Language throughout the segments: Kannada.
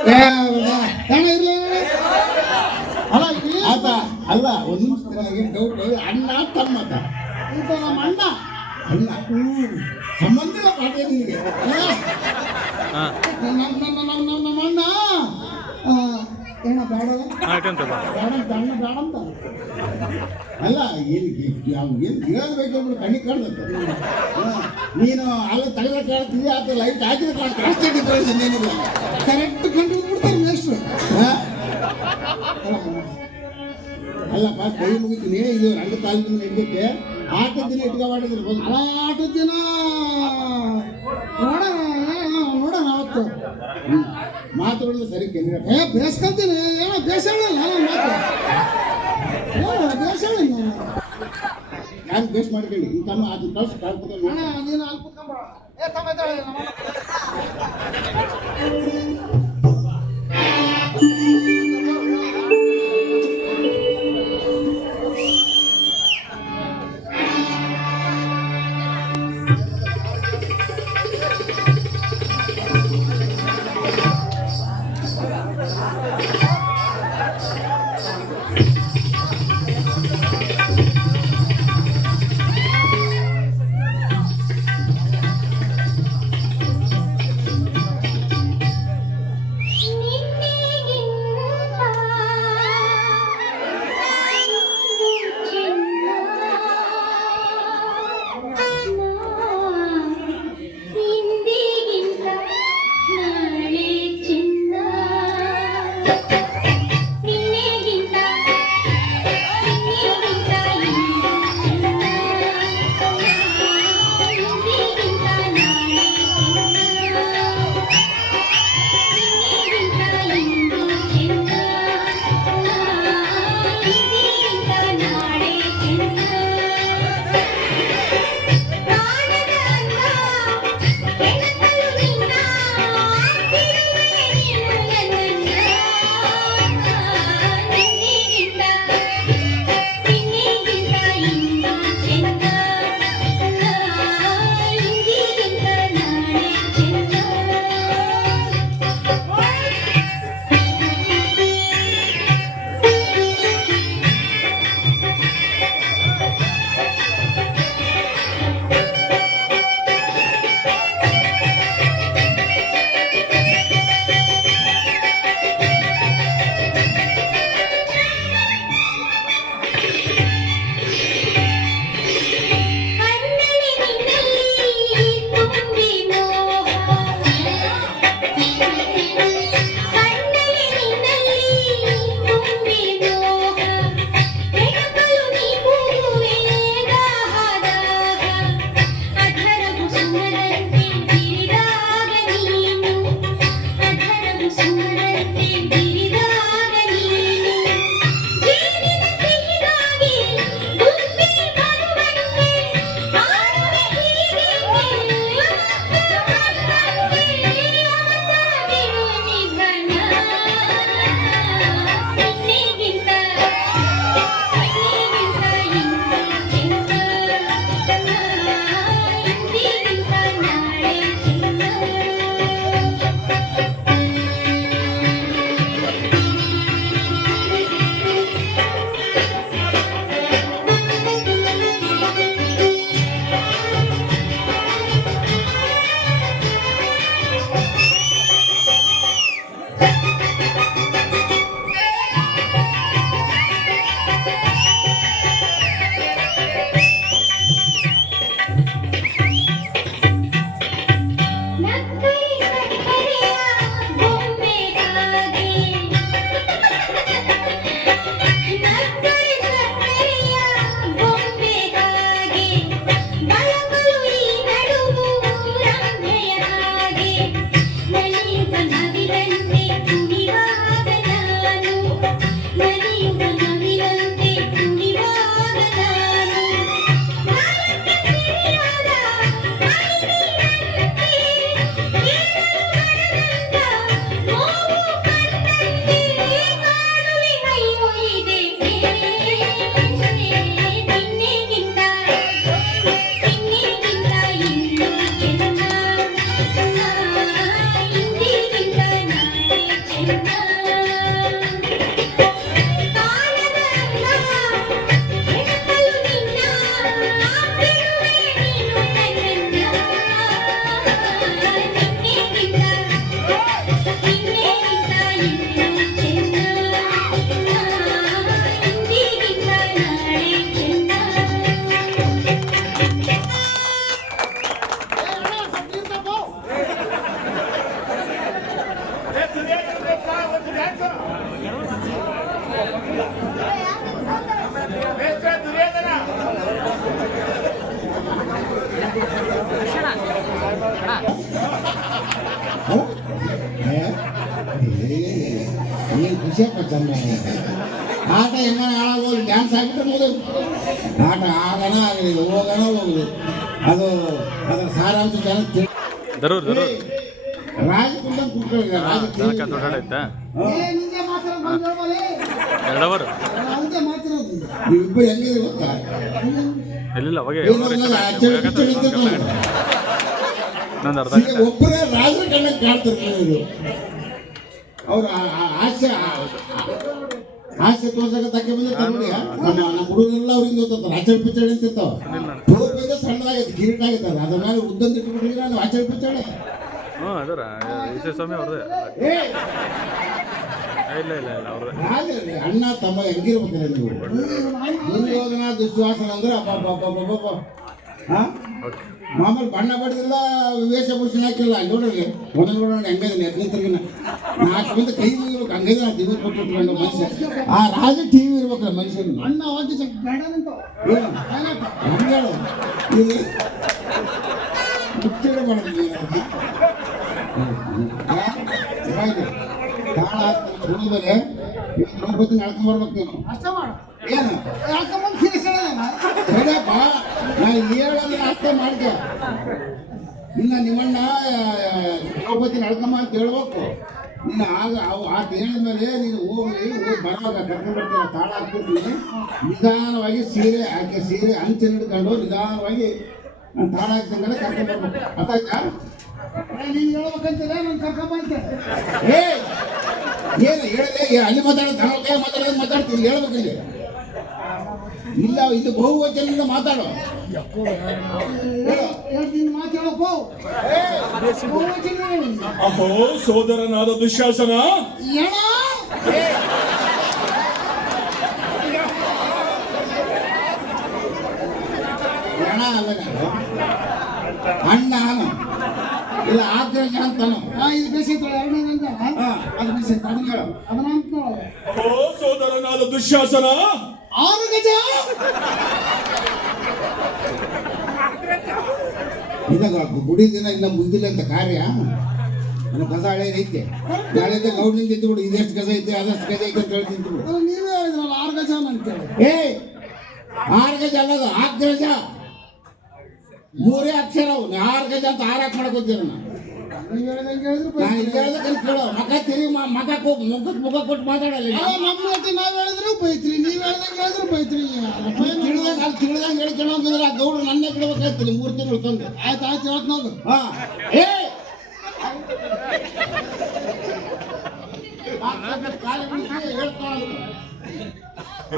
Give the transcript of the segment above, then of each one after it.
ಇರ್ಲಿ ಅಲ್ಲ ಆತ ಅಲ್ಲ ಒಂದು ಡೌಟ್ ಅಣ್ಣ ತಮ್ಮತ ಈಗ ನಮ್ಮ ಅಣ್ಣ ಅಣ್ಣ ಸಂಬಂಧ ಇಲ್ಲ ಪಾಠ ನಿನಗೆ ನಮ್ಮ ಅಣ್ಣ ಏನ ಬೇಡಲ್ಲ ಬೇಡಂತ ಅಣ್ಣ ಬೇಡಂತ ಅಲ್ಲ ಏನು ಹೇಳ್ಬೇಕು ಕಣ್ಣಿ ಕಾಣ್ಬೇಕು ನೀನು ಅಲ್ಲ ತಗದ ಕಾಣ್ತೀವಿ ಆತ ಲೈಟ್ ಹಾಕಿದ್ರೆ ಕಾಣ್ತೀವಿ ಅಷ್ಟೇ ಡಿಫ್ರೆನ್ಸ್ ಏನಿಲ್ಲ ಕರೆಕ್ಟ್ ಕಂಡು ಬಿಡ್ತಾರೆ ಮೇಷ್ಟ್ರು ಅಲ್ಲಪ್ಪ ಕೈ ಮುಗಿತೀನಿ ಇದು ರಂಗ ತಾಲೂಕಿನ ಇಟ್ಬಿಟ್ಟೆ ಆಟದ ದಿನ ಇಟ್ಕೊ ಮಾಡಿದಿರ್ಬೋದು ಅಲ್ಲ ಆಟದ ದಿನ ನೋಡೋಣ ಅವತ್ತು ಮಾತುಗಳು ಸರಿ ಕೇಂದ್ರ ಬೇಸ್ಕೊಂತೀನಿ ಏನೋ ಬೇಸಳಿಲ್ಲ ನಾನು ಮಾತು ಬೇಸಳಿಲ್ಲ ನಾನು ಯಾರು ಬೇಸ್ ಮಾಡ್ಕೊಳ್ಳಿ ನಿಮ್ಮ ತಮ್ಮ ಅದನ್ನ ಕಳ್ಸಿ ಕಳ್ಕೊಂಡು ನೀನು ಅಲ್ಲಿ ಕುತ್ಕೊಂಬ ನಲಿಯುತ್ತ ನವಿಲಂತೆ ಕುಣಿಯುತ್ತ ಏನು ಖುಷಿಯಪ್ಪ ಚೆನ್ನ ಆಟ ಹೆಂಗ ಹಾಳಾಗೋಗಿ ಡ್ಯಾನ್ಸ್ ಆಗಿಬಿಟ್ರೆ ಮುಗಿದು ಆಟ ಆಗಣ ಆಗಲಿಲ್ಲ ಹೋಗೋಣ ಹೋಗುದು ಅದು ಅದರ ಸಾರಾಂಶ ಜನ ಜರೂರ್ ಜರೂರ್ ರಾಜಕುಂಡ ಕುಟ್ಕೊಂಡಿದ್ದಾರೆ ದನಕ ದೊಡ್ಡಾಡೈತಾ ನಿಂಗೆ ಮಾತ್ರ ಬಂದು ಹೇಳ್ಬೋಲೆ 2 ಅವರ್ ಅದಕ್ಕೆ ಮಾತಿರೋದು ನೀವಿಬ್ಬರು ಹೆಂಗಿದೆ ಗೊತ್ತಾ ಇಲ್ಲ ಅವಾಗೆ ನಂದು ಅರ್ಧ ಗಂಟೆ ಒಬ್ಬರೇ ರಾಜರ ಕಣ್ಣಕ್ಕೆ ಕಾಣ್ತಾರೆ ನೀವು ಅವ್ರ ಆಸೆ ತೋರ್ಸಕ್ಕೆ ತಕ್ಕೆ ಬಂದಿರ್ತಾರೆ ನೋಡಿ ನಮ್ಮ ಹುಡುಗರೆಲ್ಲ ಅವ್ರಿಂದ ಓದ್ತಾರೆ ಆಚರಣೆ ಪಿಚ್ಚಳೆ ಅಂತಿರ್ತಾವ ಟೋಪಿಂದ ಸಣ್ಣದಾಗೈತೆ ಕಿರೀಟ ಆಗೈತಾರೆ ಅದ್ರ ಮೇಲೆ ಉದ್ದಂತ ಇಟ್ಬಿಟ್ರಿ ನಾನು ಆಚರಣೆ ಪಿಚ್ಚಳೆ ಹ್ಞೂ ಅದರ ವಿಜಯ ಸ್ವಾಮಿ ಅವ್ರದ್ದೇ ಇಲ್ಲ ಇಲ್ಲ ಇಲ್ಲ ಅವ್ರದ್ದೇ ರಾಜರೇ ಅಣ್ಣ ತಮ್ಮ ಹೆಂಗಿರ್ಬೇಕಲ್ಲ ನೀವು ದುರ್ಯೋಧನ ದುಶ್ವಾಸನ ಅಂದ್ರೆ ಅಬ್ಬಬ್ಬಬ್ಬಬ್ಬ ಹಾಂ ಓಕೆ ಮಾಮೂಲಿ ಬಣ್ಣ ಬಡ್ದಿಲ್ಲ ವೇಷಭೂಷಣ ಹಾಕಿಲ್ಲ ಅಲ್ಲಿ ನೋಡ್ರಿ ಒಂದೊಂದು ನೋಡೋಣ ಹೆಂಗೈತೆ ಎದ್ನಿಂತಿರ್ಗಿನ 4 ಮಂದಿ ಕೈ ಮುಗಿಬೇಕು ಹಂಗೈತೆ ನಾ ದಿವ್ಯ ಕೊಟ್ಟಿಟ್ಕೊಂಡು ಮನುಷ್ಯ ಆ ರಾಜ ಟಿವಿ ಇರ್ಬೇಕಲ್ಲ ಮನುಷ್ಯನಿಗೆ ಅಣ್ಣ ಹೋಗಿ ಬೇಡ ನಿಂತು ಹಂಗೆ ಹೇಳು ಇದು ಮುಚ್ಚಿಡ ಮಾಡೋದು ತಾಳ ಕುಡಿದ್ಮೇಲೆ ದ್ರೌಪದಿ ನಡ್ಕೊಂಡ್ಬರ್ಬೇಕು ನೀನು ಅಷ್ಟೇ ಮಾಡು ಏನು ಯಾಕಂಬಂದು ಫಿನಿಶ್ ಸರಿಯಪ್ಪ ನಾನು ಹೇಳೋದನ್ನ ಅರ್ಥ ಮಾಡ್ಕೊ ಇನ್ನು ನಿಮ್ಮಣ್ಣ ದ್ರೌಪದಿ ನಡ್ಕಮ್ಮ ಅಂತ ಹೇಳ್ಬೇಕು ನೀನು ಆಗ ಅವು ಆತ ಹೇಳಿದ್ಮೇಲೆ ನೀನು ಹೋಗಿ ಬರುವಾಗ ಕರ್ಕೊಂಡು ಬರ್ತೀರ ತಾಳ ಹಾಕ್ಬಿಡ್ತೀನಿ ನಿಧಾನವಾಗಿ ಸೀರೆ ಆಕೆ ಸೀರೆ ಅಂಚೆ ಹಿಡ್ಕೊಂಡು ನಿಧಾನವಾಗಿ ನಾನು ತಾಳ ಹಾಕ್ದಂಗೆಲ್ಲ ಕರ್ಕೊಂಡು ಬರ್ಬೇಕು ಅರ್ಥ ಆಯ್ತಾ ನೀನು ಹೇಳ್ಬೇಕಂತಿಲ್ಲ ನಾನು ಕರ್ಕೊಂಬಂತೆ ಏ ಏನು ಹೇಳಿದೆ ಅಲ್ಲಿ ಮಾತಾಡೋದು ಮಾತಾಡ್ತೀನಿ ಹೇಳ್ಬೇಕಿಲ್ಲಿ ಇಲ್ಲ ಇದು ಬಹುವಚನದಿಂದ ಮಾತಾಡೋ ನೀನು ಮಾತಾಡೋಕು ಅಹೋ ಸೋದರನಾದ ದುಶ್ಯಾಸನ ಹೆಣ ಅಲ್ಲ ನಾನು ಅಣ್ಣ ನಾನು ಇಲ್ಲ ಆಗ್ರಹ ಅಂತಾನು ಇದು ಬೇಸಿತ್ತು ಎರಡನೇದಂತ ಅದು ಬೇಸಿತ್ತು ಅದನ್ನ ಹೇಳು ಅದನ್ನ ಅಂತ ಅಹೋ ಸೋದರನಾದ ದುಶ್ಯಾಸನ 6 ಗಜ ಇದಾಗ ಗುಡಿ ದಿನ ಇಲ್ಲ ಮುಗಿದಿಲ್ಲ ಅಂತ ಕಾರ್ಯ ನನ್ನ ಕಸ ಹಳೆ ಐತೆ ನಾಳೆ ಗೌಡ್ನಿಂದ ಇದ್ದು ಇದೆಷ್ಟು ಗಜ ಐತೆ ಅದಷ್ಟು ಗಜ ಐತೆ ಅಂತ ಹೇಳ್ತೀನಿ ನೀವೇ ಹೇಳಿದ್ರಲ್ಲ 6 ಗಜ ಅಂತೇಳಿ ಏ 6 ಗಜ ಅಲ್ಲದು ಆಗ್ರಜ 3 ಅಕ್ಷರ ಅವು 6 ಗಜ ಅಂತ 6 ಹಾಕಿ ಮಾಡ್ಕೊತೀರ ನೀವು ಹೇಳ್ದಂಗೆ ಹೇಳಿದ್ರು ನಾನು ಈಗ ಹೇಳ್ದೆ ಕಲ್ ಕೇಳೋ ಮಕ ತಿರುಗಿ ಮುಖ ಕೊಟ್ಟು ಮಾತಾಡಲ್ಲ ನಮ್ಮ ಜೊತೆ ನಾವು ಹೇಳಿದ್ರು ಬೈತ್ರಿ ನೀವು ಹೇಳ್ದಂಗೆ ಹೇಳಿದ್ರು ಬೈತ್ರಿ ತಿಳಿದಂಗೆ ಹೇಳ್ಕೊಳ್ಳೋಂಗಿದ್ರೆ ಆ ಗೌಡ್ರು ನನ್ನೇ ಕೇಳಬೇಕಾಗ್ತದೆ 3 ತಿಂಗಳು ತಂದು ಆಯ್ತು ಆಯ್ತು ಹೇಳ್ತ ನೋಡು ಹಾ ಏ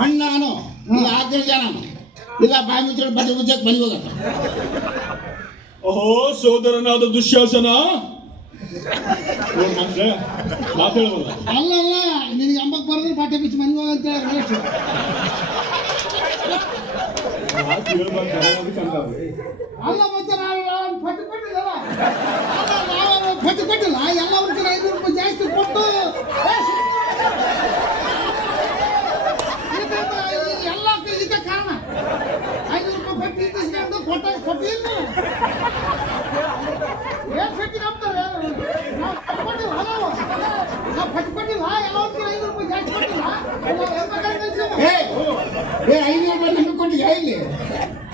ಅಣ್ಣ ನಾನು ಇಲ್ಲ ಆಗ್ರಜ ನಾನು ಇಲ್ಲ ಬಾಯಿ ಮುಚ್ಚಿ ಬಟ್ಟೆ ಮುಚ್ಚಕ್ಕೆ ಬನ್ನಿ ಹೋಗತ್ತ ಅಹೋ ಸೋದರನಾದ ದುಶ್ಯಾಸನ ಮಾತಾಡಬಲ್ಲ ಅಲ್ಲ ನಿನಗೆ ಅಂಬಕ್ ಬರೋದ್ರೆ ಪಾಠ ಬಿಚ್ಚಿ ಮನೆಗೆ ಹೋಗಂತ ಹೇಳಿ ಅಲ್ಲ ಮತ್ತೆ ನಾವು ಪಟ್ಟು ಕೊಟ್ಟಿಲ್ಲ ನಾವು ಪಟ್ಟು ಕೊಟ್ಟಿಲ್ಲ ಎಲ್ಲ ಅವ್ರಿಗೆ 500 ರೂಪಾಯಿ ಜಾಸ್ತಿ ಕೊಟ್ಟು ಎಲ್ಲ ಇದ ಕಾರಣ 500 ರೂಪಾಯಿ ಪಟ್ಟು ಇಟ್ಟಿಸ್ಕೊಂಡು ಕೊಟ್ಟಿಲ್ಲ ಏನ್ ಪಟ್ಟಿ ನಂಬ್ತಾರೆ ನಾವು ಕೊಟ್ಟಿಲ್ಲ ನಾವು ಪಟ್ಟು ಕೊಟ್ಟಿಲ್ಲ ಎಲ್ಲ ಅವ್ರಿಗೆ 500 ರೂಪಾಯಿ ಜಾಸ್ತಿ ಕೊಟ್ಟಿಲ್ಲ ಏ 500 ರೂಪಾಯಿ ನಮಗೆ ಕೊಟ್ಟಿಗೆ ಇಲ್ಲಿ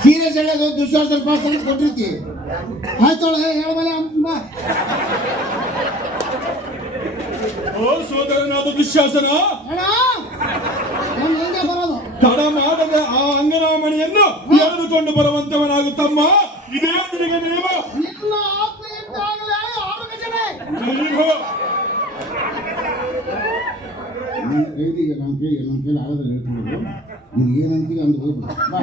ಸೀರಿಯಸ್ ಹೇಳೋದು ದುಶ್ವಾಸನ ಪಾಸ್ ಅಂತ ಕೊಟ್ಟಿರ್ತೀವಿ ಆಯ್ತೋಳ ಹೇಳಬಲ್ಲ ಅಮ್ಮ ಓ ಸೋದರನಾದ ದುಶ್ಯಾಸನ ಅಣ್ಣ ನಾನು ಹೆಂಗೆ ಬರೋದು ತಡ ಮಾಡದೆ ಆ ಅಂಗನಾಮಣಿಯನ್ನು ಎಳೆದುಕೊಂಡು ಬರುವಂತವನಾಗುತ್ತಮ್ಮ ಇದೇ ನಿನಗೆ ನಿಯಮ ನಿನ್ನ ಆಜ್ಞೆ ಇದ್ದಾಗಲೇ 6 ಗಜನೆ ನೀವು ನನ್ನ ಕೈದಿಗೆ ನನ್ನ ಕೈಲಿ ಆಗೋದ್ರೆ ಹೇಳ್ಕೊಂಡು ನೀನು ಏನಂತೀವಿ ಅಂದು ಹೋಗ್ಬಿಡು ಬಾ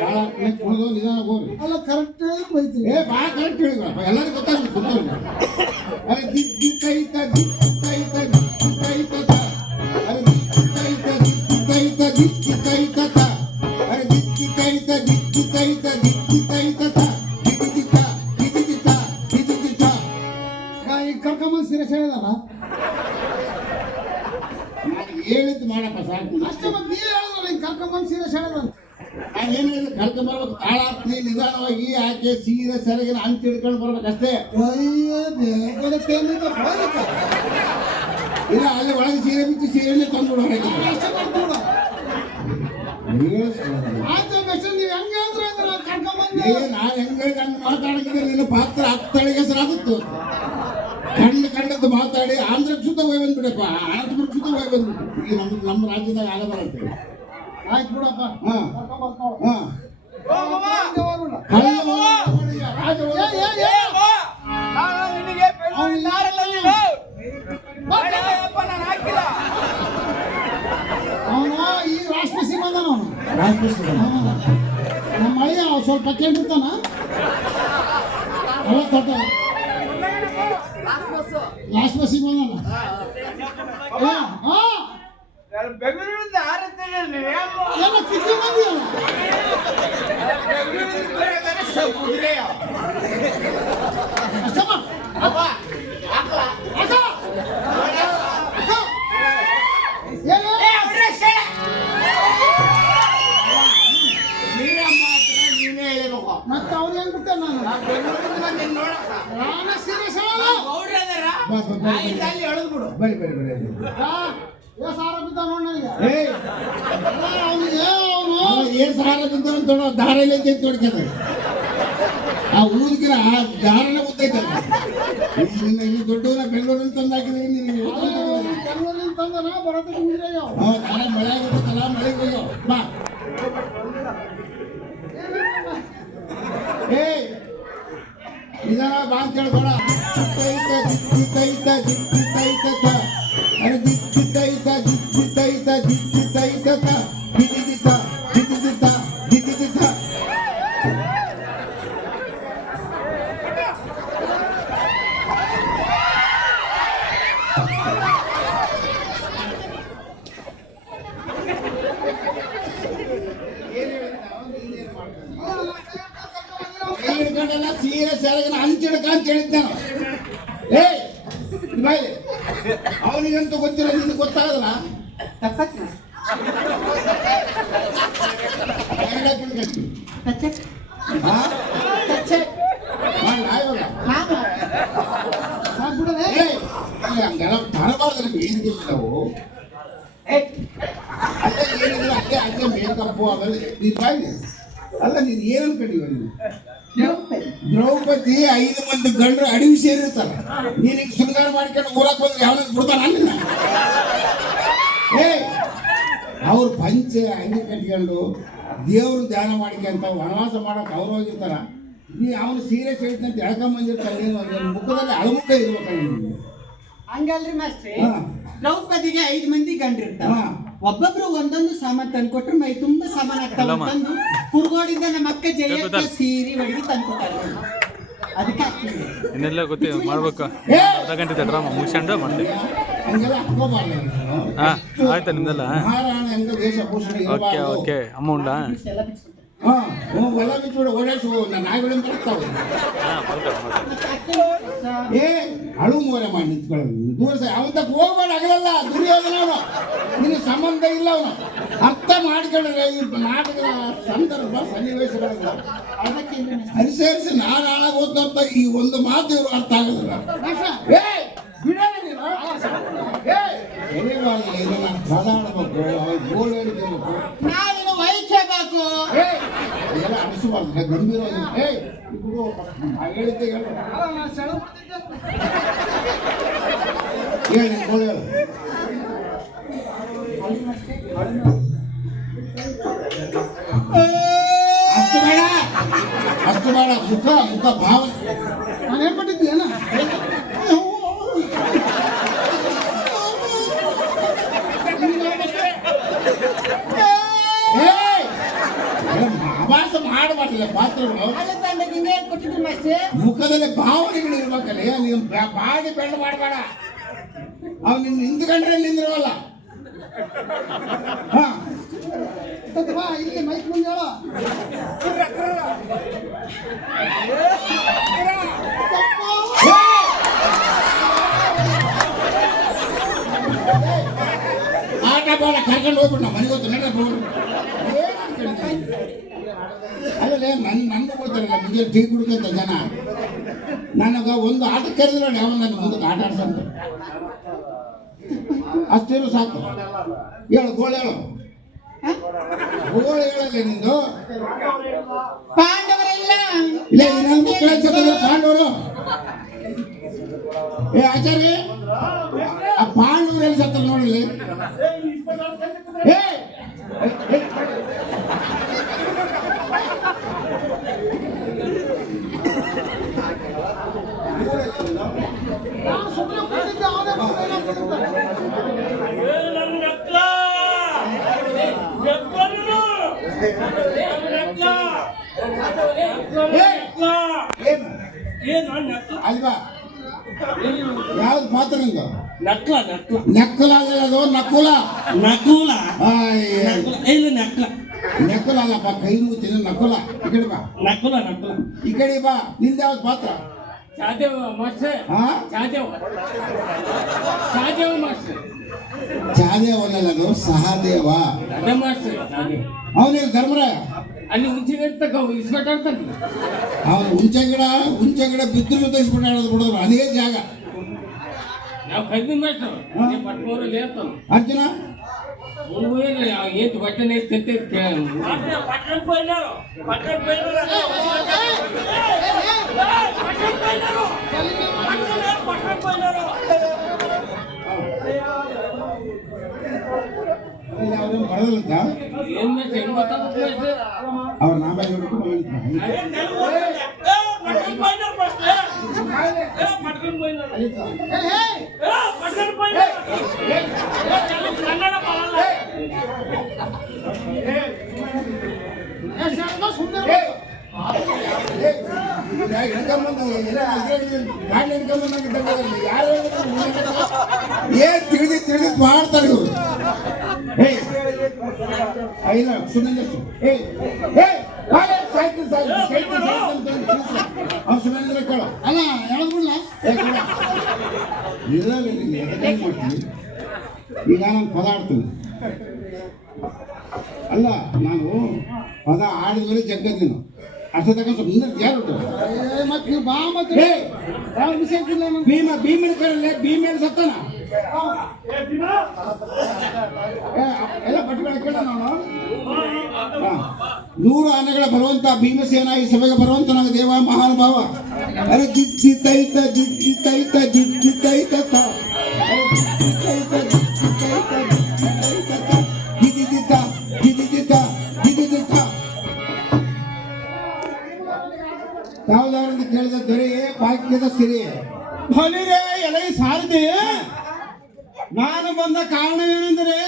ಕಾಳ ಕುಣಿದು ನಿಧಾನ ಹೋಗ್ರಿ ಅಲ್ಲ ಕರೆಕ್ಟ್ ಬೈತೀವಿ ಏ ಬಾ ಕರೆಕ್ಟ್ ಹೇಳಿದ್ರಪ್ಪ ಎಲ್ಲರಿಗೂ ಗೊತ್ತಾಗ್ಬೇಕು ಕುಂತವ್ರಿಗೆ ಅರೆ ದಿಕ್ಕೈತ ದಿಕ್ಕೈತ ದಿಕ್ಕೈತ ಅರೆ ದಿಕ್ಕೈತ ದಿಕ್ಕೈತ ದಿಕ್ಕೈತ ಅರೆ ದಿಕ್ಕೈತ ದಿಕ್ಕೈತ ದಿಕ್ಕೈತ ಈಗ ಕರ್ಕೊಂಬಂದು ಸೀರೆ ಹೇಳಿದಲ್ಲ ನಾನು ಹೇಳಿದ್ದು ಮಾಡಪ್ಪ ಸಾಕು ಅಷ್ಟೇ ಮತ್ತೆ ನೀವೇ ಹೇಳಿದ್ರಲ್ಲ ಹಿಂಗೆ ಕರ್ಕೊಂಬಂದು ಸೀರೆ ಹೇಳಿದಂತ ನಾನೇನು ಹೇಳಿದ್ರೆ ಕರ್ಕೊಂಬರ್ಬೇಕು ತಾಳಾತ್ರಿ ನಿಧಾನವಾಗಿ ಆಕೆ ಸೀರೆ ಸೆರಗಿನ ಅಂಚು ಹಿಡ್ಕೊಂಡು ಬರ್ಬೇಕಷ್ಟೇ ಅಯ್ಯೋ ದೇವರ ತೇಲಿಂದ ಹೋಗಕ್ಕೆ ಇಲ್ಲ ಅಲ್ಲಿ ಒಳಗೆ ಸೀರೆ ಬಿಚ್ಚಿ ಸೀರೆನೇ ತಂದ್ಬಿಡು ಹೊರಗೆ ಅಷ್ಟೇ ಮಾಡ್ಬಿಡು ಆಯ್ತು ಬೆಸ್ಟ್ ನೀವು ಹೆಂಗೆ ಹೇಳಿದ್ರೆ ಅಂದ್ರೆ ನಾನು ಕರ್ಕೊಂಬಂದು ನಾನು ಹೆಂಗೆ ಹಂಗೆ ಮಾತಾಡಿದ್ರೆ ನಿನ್ನ ಪಾತ್ರ ಹತ್ತಳಿಗೆ ಹೆಸರಾಗುತ್ತು ಕಂಡದ್ದು ಮಾತಾಡಿ ಆಂಧ್ರಕ್ಕೆ ಸುತ್ತ ಹೋಗಿ ಬಂದ್ಬಿಡಪ್ಪ ಆಂಧ್ರಕ್ಕೆ ಸುತ್ತ ಹೋಗಿ ಬಂದ್ಬಿಟ್ಟು ಈಗ ನಮ್ಮ ರಾಜ್ಯದಾಗ ಆಗಬಾರತ್ತೆ ಆಯ್ತು ಬಿಡಪ್ಪ ಹಾಂ ಕರ್ಕೊಂಬರ್ತಾವ ಹಾಂ ಅವನು ಈ ರಾಷ್ಟ್ರಸಿ ಬಂದನ ಅವನು ನಮ್ಮ ಅಳಿಯ ಸ್ವಲ್ಪ ಕೇಳಿರ್ತಾನ ಅಲ್ಲ ತೊಟ್ಟ ಲಾಸ್ಟ್ ಬಸ್ಸಿಗೆ ಬಂದನ ಬೆಂಗಳೂರಿಂದ ಆರತ್ತೇನೆ ಎಲ್ಲ ಕಿತ್ತಿ ಬಂದಿಯಲ್ಲ ಬೆಂಗಳೂರಿಂದ ಬರೋದಾರೆ ಕುದುರೆ ಅಷ್ಟಮ್ಮ ಅವ ಅಕ್ಕ ಏನು ನೀನೇ ಹೇಳಬೇಕು ಮತ್ತೆ ಅವ್ರು ಹೆಂಗ್ ಬಿಟ್ಟೆ ನಾನು ಬೆಂಗಳೂರಿಂದ ಬಂದೇನು ನೋಡಕ್ಕ ನಾನು ಸೀರಿಯಸ್ ಹೇಳಲ್ಲ ಗೌಡ್ರ ಅದಾರ ಬಸ್ ಬಸ್ ಬಸ್ ಆಯ್ತು ಅಲ್ಲಿ ಎಳೆದು ಬಿಡು ಬರಿ ಬರಿ ಬರಿ ಎಷ್ಟು ಸಾವಿರ ಬಿದ್ದ ನೋಡಿ ನನಗೆ ಏಯ್ ಅವನಿಗೆ ಅವನು ಏನ್ ಸಾರ ಬಿದ್ದು ಅಂತ ದಾರಲ್ಲಿ ಅಂತ ನೋಡ್ಕೊಂಡ್ರೆ ಆ ಊರಿಗಿನ ಆ ದಾರನ ಗೊತ್ತೈತಲ್ಲ ಈ ದೊಡ್ಡವನ ಬೆಂಗಳೂರಿನ ತಂದು ಹಾಕಿದ್ರೆ ನಿನಗೆ ಬೆಂಗಳೂರಿನ ತಂದನ ಬರೋದಕ್ಕೆ ಉಂದ್ರೆ ಯಾವ ದಾರ ಮಳೆ ಆಗಿರುತ್ತಲ್ಲ ಮಳೆಗೆ ಹೋಗ್ಯೋ ಬಾ ಏಯ್ ನಿಧಾನ ಬಾ ಅಂತ ಹೇಳ್ಬೇಡ ದಿಕ್ಕೈತ ದಿಕ್ಕೈತ ಅರೆ ದಿಕ್ಕೈತ ದಿಕ್ಕೈತ ದಿಕ್ಕೈತ ದಿಕ್ಕಿತ ದಿಕ್ಕಿತ ದಿಕ್ಕಿತ ಹಿಡ್ಕೊಂಡೆಲ್ಲ ಸೀರೆ ಸೆರಗಿನ ಹಂಚಿಡ್ಕ ಅಂತ ಹೇಳಿದ್ದೆ ನಾನು ಏಯ್ ಬಾಯ್ಲಿ ಅವನಿಗಂತೂ ಗೊತ್ತಿಲ್ಲ ನಿನಗೆ ಗೊತ್ತಾಗಲ್ಲ ಕನ್ನಡ ತಿಳ್ಕೊಂಡಿ ಸಾಕ್ಬಿಡದೆ ಹಂಗೆಲ್ಲ ಬರಬಾರ್ದು ವೇದಿಕೆ ನಾವು ಅಲ್ಲೇ ಏನಿಲ್ಲ ಅಲ್ಲೇ ಮೇಕಪ್ಪು ಅವೆಲ್ಲ ನೀನು ಬಾಯ್ಲಿ ಅಲ್ಲ ನೀನು ಏನು ಅನ್ಕೊಂಡಿವ ನೀನು ದ್ರೌಪದಿ 5 ಮಂದಿ ಗಂಡರು ಅಡವಿ ಸೇರಿರ್ತಾರೆ ನೀನು ಶೃಂಗಾರ ಮಾಡ್ಕೊಂಡು ಊರಕ್ಕೆ ಬಂದ್ರೆ ಯಾವನ ಬಿಡ್ತಾನ ನಿನ್ನ ಏ ಅವ್ರು ಪಂಚೆ ಅಂಗಿ ಕಟ್ಕೊಂಡು ದೇವ್ರು ಧ್ಯಾನ ಮಾಡ್ಕೊಂತ ವನವಾಸ ಮಾಡಕ್ಕೆ ಅವ್ರು ಹೋಗಿರ್ತಾರ ನೀ ಅವನು ಸೀರೆ ಸೈಡ್ ಅಂತ ಎಳ್ಕೊಂಬಂದಿರ್ತಾರೆ ನೀನು ಮುಖದಲ್ಲಿ ಅಳಮುಖ ಇರ್ಬೇಕಲ್ಲ ನಿಮಗೆ ಹಂಗಲ್ರಿ ಮಾಸ್ಟ್ರಿ ಹಾ. ದ್ರೌಪದಿಗೆ 5 ಮಂದಿ ಗಂಡಿರ್ತಾವ ಹಾ. ಒಬ್ಬೊಬ್ರು ಒಂದೊಂದು ಸಾಮಾನ್ ತಂದ್ಕೊಟ್ರು ಮೈ ತುಂಬಾ ಸಾಮಾನ್ ಆಗ್ತಾವ ಅಲ್ಲಮ್ಮ. ತಂದು ಕುರ್ಗೋಡಿಂದ ನಮ್ಮ ಅಕ್ಕ ಜಯಕ್ಕ ಗೊತ್ತಾಯ್ತು. ಸೀರೆ ಒಡಗಿ ತಂದ್ಕೊಟ್ಟಾರ ಅದಕ್ಕೆ ಹಾಕ್ತೀವಿ ಇನ್ನೆಲ್ಲ ಗೊತ್ತಿ ಮಾಡ್ಬೇಕು ಅರ್ಧ ಗಂಟೆ ಡ್ರಾಮ ಮುಗಿಸ್ಕೊಂಡು ಮಾಡ್ತೀವಿ ಹಂಗೆಲ್ಲ ಹಾಕೋಬಾರ್ದು ನೀನು. ಹಾಂ ಆಯ್ತಾ ನಿಮ್ದೆಲ್ಲ ಮಹಾರಾಣ ಹೆಂಗ ವೇಷಭೂಷಣ ಓಕೆ ಇರಬಾರ್ದು ಓಕೆ ಅಮ್ಮ ಉಂಡಾ ಎಲ್ಲ ಬಿಡ್ಸ್ಬಿಡ್ತಾರೆ. ಹಾ ಹೊಲ ಬಿಟ್ಬಿಡು ಓಡಾಡ್ಸು ನನ್ನ ನಾಯಿಗಳಿಂದ ಬರ್ತಾವೆ ಹಾಂ ಮಾಡ್ತಾರೆ ಮತ್ತೆ ಅಕ್ಕ ಏ ಅಳು ಮೋರೆ ಮಾಡಿ ನಿಂತ್ಕೊಳ್ಳೋದು ದೂರ ಅವಂತ ಹೋಗ್ಬೇಡ ಆಗಲ್ಲ ದುರ್ಯೋಧನ ಅವನು ನಿನ್ನ ಸಂಬಂಧ ಇಲ್ಲ ಅವನು ಅರ್ಥ ಮಾಡ್ಕೊಂಡ್ರೆ ಈ ನಾಟಕದ ಸಂದರ್ಭ ಸನ್ನಿವೇಶಗಳನ್ನ ಅದಕ್ಕೆ ಏನ್ರಿ ಮಾಸ್ಟ್ರೆ? ಅನುಸರಿಸಿ ನಾನು ಹಾಳಾಗಿ ಹೋದಂತ ಈ ಒಂದು ಮಾತು ಇವ್ರು ಅರ್ಥ ಆಗೋದಿಲ್ಲ ಏ ಬಿಡೋಣ ನೀನು ಏ ಎಲೆಬಾರ್ದು ಇದನ್ನ ಸಾಧಾರಣಬೇಕು ಅವ್ರು ಗೋಲ್ ಹಿಡಿಬೇಕು ನಾವೇನು ವಹಿಸಬೇಕು ಏ ಎಲ್ಲ ಅನಿಸಬಾರ್ದು ಗಂಭೀರವಾಗಿ ಏ ಇಬ್ರು ಹೇಳಿದ್ದೆ ಹೇಳು ಹೇಳಿ ಗೋಲ್ ಹೇಳು ಅಷ್ಟು ಬೇಡ ಅಷ್ಟು ಬೇಡ ಮುಖ ಮುಖ ಭಾವ ನಾನು ಹೇಳ್ಕೊಟ್ಟಿದ್ದೀನ ಮಾಡಬಾರ್ದಿಲ್ಲ ಪಾತ್ರಗಳು ಹಳೆ ತಂಡ ಹಿಂಗೆ ಕೊಟ್ಟಿದ್ರು ಮಾಸ್ಟ್ರೆ. ಮುಖದಲ್ಲಿ ಭಾವನೆಗಳು ಇರ್ಬೇಕಲ್ಲಿ ನೀವು ಬಾಡಿ ಬೆಂಡ್ ಮಾಡಬೇಡ. ಅವ್ ನಿನ್ನ ನಿಂತ್ಕೊಂಡ್ರೆ ನಿಂದಿರೋಲ್ಲ. ಹಾ ಬಾ ಇಲ್ಲಿ ಮೈಕ್ ಮುಂದೆ ಹೇಳೋ. ಆಟ ಬಾಳ ಕರ್ಕೊಂಡು ಹೋಗ್ಬಿಟ್ಟು ನಾವು ಮನೆಗೆ ಹೋಗ್ತು ನಡ ಅಲ್ಲೇ ನನ್ಗೆ ಗೊತ್ತಾರಲ್ಲ ಮುಂಜಾನೆ ಟೀ ಕುಡ್ಕಂತ ಜನ ನನಗೆ ಒಂದು ಆಟ ಕರೆದ್ರೆ ಯಾವ ನನ್ನ ಮುಂದಕ್ಕೆ ಆಟ ಆಡ್ಸಂತ ಅಷ್ಟೇನು ಸಾಕು. ಹೇಳು ಗೋಳು ಹೇಳು. ಗೋಳು ಹೇಳಲ್ಲ ನಿಂದು. ಪಾಂಡವರೆಲ್ಲ ಇಲ್ಲ ನನ್ನ ಮಕ್ಕಳ ಜೊತೆ ಪಾಂಡವರು. ಏ ಆಚಾರ್ಯ ಆ ಪಾಂಡವರೆಲ್ಲ ಸತ್ತ ನೋಡಿಲ್ಲ. ಏ ಸುಮ್ಮನೆ ಕೂತಿದ್ದೆ ಅವನೇ ಅಲ್ವಾ ಯಾವ್ದು ಪಾತ್ರ ನಿಂದು? ನಕ್ಲ ನಕ್ಲ ನೆಕ್ಕಲ ಅದು ನಕುಲ. ನಕುಲ ಆಯ್ಯ. ಇಲ್ಲ ನಕ್ಲ ನೆಕ್ಕಲ ಅಲ್ಲಪ್ಪ, ಕೈ ಮುಗಿತೀನಿ ನಕುಲ. ಈ ಕಡೆ ಬಾ, ನಕುಲ ನಕುಲ ಈ ಕಡೆ ಬಾ. ನಿಂದ ಯಾವ್ದು ಪಾತ್ರ? ಚಾದೇವ ಮಾಸ್ಟರ್. ಹಾ ಚಾದೇವ ಚಾದೇವ ಮಾಸ್ಟರ್. ಚಾದೇವನಲ್ಲದು ಸಹದೇವ. ಅದೇ ಮಾಸ್ಟರ್ ಚಾದೇವ. ಅವನಿಗೆ ಧರ್ಮರಾಯ ಅಲ್ಲಿ ಮುಂಚೆಗೆ ಇರ್ತಕ್ಕ ಇಸ್ಪೆಟ್ ಆಡ್ತಾನೆ. ಅವನು ಹುಂಚೆ ಗಿಡ ಬಿದ್ರು ಜೊತೆ ಇಸ್ಬಿಟ್ಟು ಆಡೋದು ಬಿಡೋದು ಅದೇ ಜಾಗ. ನಾವು ಕೈದಿ ಮಾಸ್ಟರ್ ಪಟ್ಕೋರಲ್ಲಿ ಇರ್ತಾನೆ. ಅರ್ಜುನ ಏನು ಬಟ್ಟನೆ ಕತ್ತೆ ಅವ್ರೇನು ಬರೋದಿಲ್ಲ. ಏನ್ ಮಾಸ್ಟರ್ ಹೆಂಗ್ ಗೊತ್ತಾಗುತ್ತೆ ಮಾಸ್ಟರ್? ಅವ್ರ ನಾಮ ಹೇಳ್ಬಿಟ್ಟು ಏನ್ ತಿಳಿದು ಮಾಡ್ತಾರೆ ಇವರು. ಇಲ್ಲ ಸುಮ್ಮನೆ ಸುಮ್ಮನೆ ಕೇಳೋ. ಅಲ್ಲ ಹೇಳದ್ಬಿಡ್ಲ. ಇರಲ್ಲ ನೀನು ಎದಕ್ಕೆ ಮಾಡ್ತೀನಿ. ಈಗ ನಾನು ಪದ ಆಡ್ತೀನಿ ಅಲ್ಲ, ನಾನು ಪದ ಆಡಿದ್ಮೇಲೆ ಜಗ್ಗದ್ ಅಷ್ಟೇ ತಗೊಂಡು ಸ್ವಲ್ಪ ಯಾರು ಮತ್ತೆ ನೀವು ಬಾ ಮತ್ತೆ ಯಾವ ವಿಷಯ ಇಲ್ಲ. ಭೀಮನ ಕರಲ್ಲೇ ಭೀಮೇಲೆ ಸತ್ತಾನ. ಎಲ್ಲ ಪಟ್ಟುಗಳ ಕೇಳ ನಾನು 100 ಆನೆಗಳ ಬರುವಂತ ಭೀಮಸೇನ ಈ ಸಭೆಗೆ ಬರುವಂತ ನಾವು ದೇವ ಮಹಾನುಭಾವ. ಅರೆ ಜಿತ್ತೈತ ಜಿತ್ತೈತ ಜಿತ್ತೈತ ಯಾವುದಾದ್ರಿಂದ ಕೇಳಿದ ದೊರೆಯೇ ಭಾಗ್ಯದ ಸಿರಿ. ಬಲಿರೇ ಎಲೆ ಸಾರದೆ ನಾನು ಬಂದ ಕಾರಣವೇನೆಂದರೆ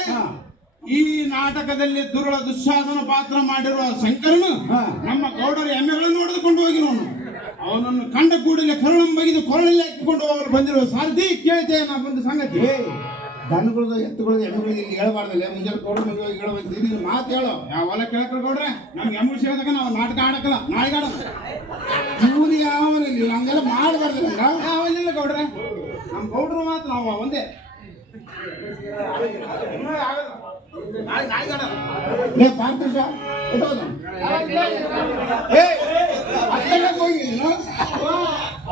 ಈ ನಾಟಕದಲ್ಲಿ ದುರುಳ ದುಶ್ಯಾಸನ ಪಾತ್ರ ಮಾಡಿರುವ ಶಂಕರನು ನಮ್ಮ ಗೌಡರ ಎಮ್ಮೆಗಳನ್ನು ಹೊಡೆದುಕೊಂಡು ಹೋಗಿರೋನು. ಅವನನ್ನು ಕಂಡ ಕೂಡಲೇ ಕರುಳಂ ಬಗೆದು ಕೊರಳಲ್ಲಿ ಹಾಕಿಕೊಂಡು ಹೋಗಲು ಬಂದಿರುವ ಸಾರಥಿ ಕೇಳ್ತೇವೆ ನಾ ಬಂದ ಸಂಗತಿ. ದನಗಳದು ಎತ್ತುಗಳದು ಎಮ್ಮೆಗಳಿಗೆ ಇಲ್ಲಿ ಹೇಳಬಾರ್ದಲ್ಲ. ಮುಂಜಾನೆ ಗೌಡ ಮನೆಗೆ ಹೋಗಿ ಹೇಳಬೇಕು. ನೀನು ಮಾತು ಹೇಳೋ. ಯಾವೆಲ್ಲ ಕೇಳಕ್ರ ಗೌಡ್ರೆ ನಮ್ಗೆ ಎಮ್ಮು ಸೇರಿದಾಗ ನಾವು ನಾಟಕ ಆಡಕ್ಕಲ್ಲ, ನಾಳೆಗೆ ಆಡೋದು. ಇವನು ಯಾವನಿಲ್ಲ, ಹಂಗೆಲ್ಲ ಮಾಡಬಾರ್ದಿಲ್ಲ. ಯಾವನಿಲ್ಲ ಗೌಡ್ರೆ, ನಮ್ಮ ಗೌಡ್ರು ಮಾತ್ರ ನಾವು ಒಂದೇ. ಲೇ ಪಾರ್ಥೇಶ ಎದ್ದೋದು.